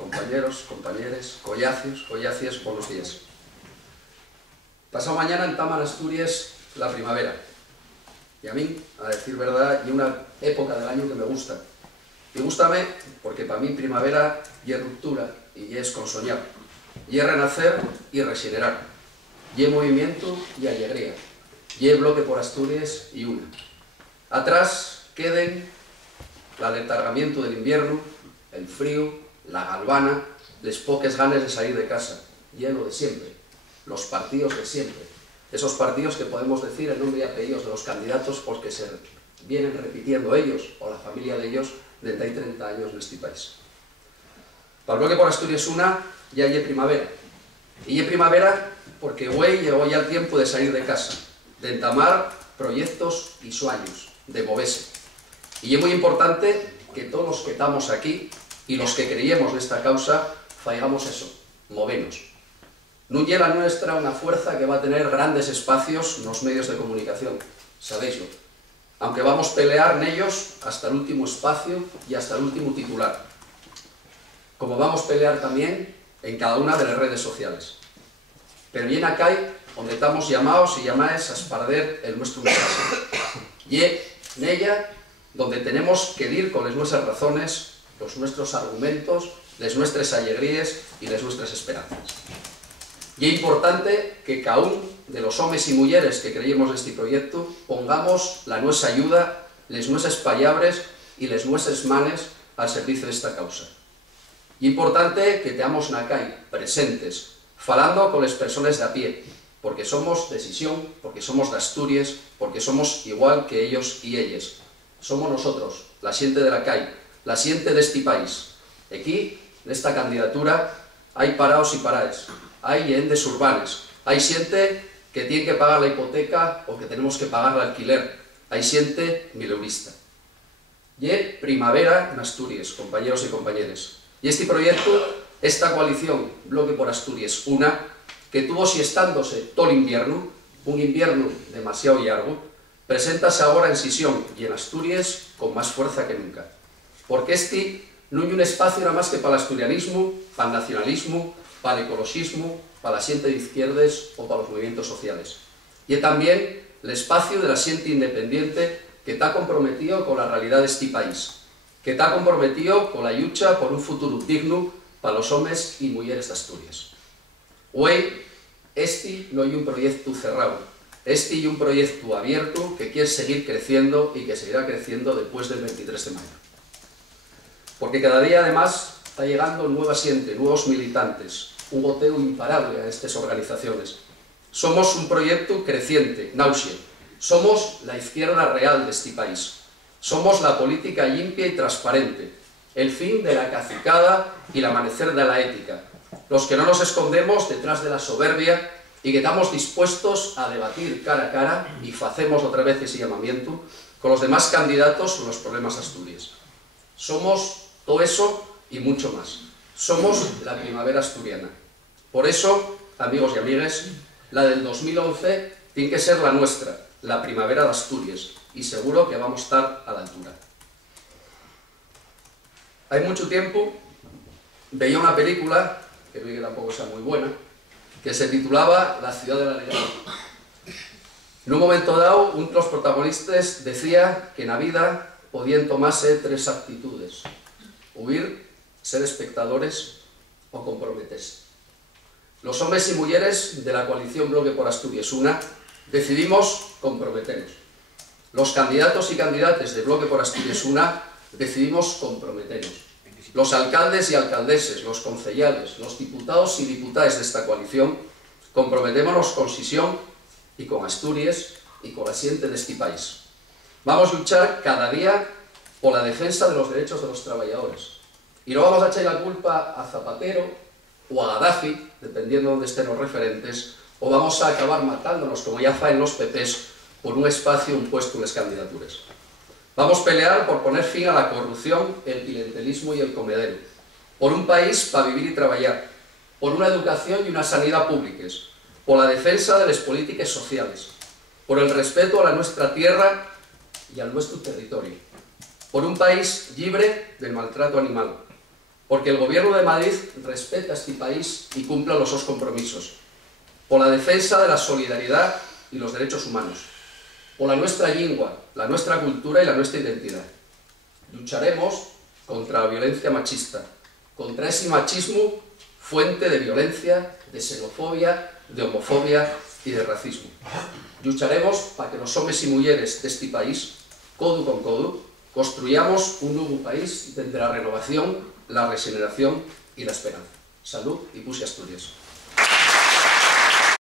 compañeros, compañeres, collacios, collacies, buenos días. Pasado mañana entaman Asturias la primavera. Y a mí, a decir verdad, y una época del año que me gusta. Y gústame porque para mí primavera y es ruptura y es consoñar. Y es renacer y regenerar. Y es movimiento y alegría. Y es bloque por Asturias y una. Atrás queden el aletargamiento del invierno, el frío, la galvana, les poques ganas de salir de casa. Y es lo de siempre, los partidos de siempre. Esos partidos que podemos decir el nombre y apellidos de los candidatos porque se vienen repitiendo ellos o la familia de ellos desde hay 30 años en este país. Para el bloque por Asturias una ya hay primavera. Y hay primavera porque hoy llegó ya el tiempo de salir de casa, de entamar proyectos y sueños, de moverse. Y es muy importante que todos los que estamos aquí y los que creemos en esta causa faigamos eso, movernos. No llega la nuestra una fuerza que va a tener grandes espacios en los medios de comunicación, sabéislo. Aunque vamos a pelear en ellos hasta el último espacio y hasta el último titular. Como vamos a pelear también en cada una de las redes sociales. Pero bien acá hay donde estamos llamados y llamadas a esparder el nuestro mensaje. Y en ella donde tenemos que ir con las nuestras razones, los nuestros argumentos, las nuestras alegrías y las nuestras esperanzas. Y es importante que cada uno de los hombres y mujeres que creemos en este proyecto pongamos la nuestra ayuda, las nuestras palabras y las nuestras manos al servicio de esta causa. Y es importante que teamos nacay presentes, falando con las personas de a pie, porque somos decisión, porque somos de Asturias, porque somos igual que ellos y ellas. Somos nosotros, la xente de la calle, la xente de este país. Aquí, en esta candidatura, hay parados y paraes, hay endes urbanes, hay xente que tiene que pagar la hipoteca o que tenemos que pagar el alquiler, hay xente mileurista. Y es primavera en Asturias, compañeros y compañeras. Y este proyecto, esta coalición, Bloque por Asturias, una, que tuvo siestándose todo el invierno, un invierno demasiado largo, preséntase ahora en Sisión y en Asturias con más fuerza que nunca. Porque este no hay un espacio nada más que para el asturianismo, para el nacionalismo, para el ecologismo, para la xente de izquierdas o para los movimientos sociales. Y también el espacio de la xente independiente que está comprometido con la realidad de este país, que está comprometido con la lucha por un futuro digno para los hombres y mujeres de Asturias. Hoy, este no hay un proyecto cerrado, este hay un proyecto abierto que quiere seguir creciendo y que seguirá creciendo después del 23 de mayo. Porque cada día, además, está llegando nueva gente, nuevos militantes, un goteo imparable a estas organizaciones. Somos un proyecto creciente, náusea. Somos la izquierda real de este país. Somos la política limpia y transparente, el fin de la cacicada y el amanecer de la ética. Los que no nos escondemos detrás de la soberbia y que estamos dispuestos a debatir cara a cara y hacemos otra vez ese llamamiento con los demás candidatos sobre los problemas de Asturias. Somos todo eso y mucho más. Somos la primavera asturiana. Por eso, amigos y amigas, la del 2011 tiene que ser la nuestra, la primavera de Asturias, y seguro que vamos a estar a la altura. Hay mucho tiempo veía una película, que creo que tampoco sea muy buena, que se titulaba La ciudad de la alegría. En un momento dado, uno de los protagonistas decía que en la vida podían tomarse 3 actitudes: huir, ser espectadores o comprometerse. Los hombres y mujeres de la coalición Bloque por Asturias una decidimos comprometernos. Los candidatos y candidatas de Bloque por Asturias una decidimos comprometernos. Los alcaldes y alcaldeses, los concejales, los diputados y diputadas de esta coalición comprometémonos con Sisión y con Asturias y con la xente de este país. Vamos a luchar cada día por la defensa de los derechos de los trabajadores. Y no vamos a echar la culpa a Zapatero o a Gaddafi, dependiendo de dónde estén los referentes, o vamos a acabar matándonos, como ya faen los PPs, por un espacio, un puesto en las candidaturas. Vamos a pelear por poner fin a la corrupción, el clientelismo y el comedero, por un país para vivir y trabajar, por una educación y una sanidad públicas, por la defensa de las políticas sociales, por el respeto a la nuestra tierra y al nuestro territorio, por un país libre del maltrato animal, porque el Gobierno de Madrid respeta este país y cumpla los seus compromisos, por la defensa de la solidaridad y los derechos humanos, por la nuestra lengua, la nuestra cultura y la nuestra identidad. Lucharemos contra la violencia machista, contra ese machismo fuente de violencia, de xenofobia, de homofobia y de racismo. Lucharemos para que los hombres y mujeres de este país, codo con codo, construyamos un nuevo país desde la renovación, la regeneración y la esperanza. Salud y Pusi Asturias.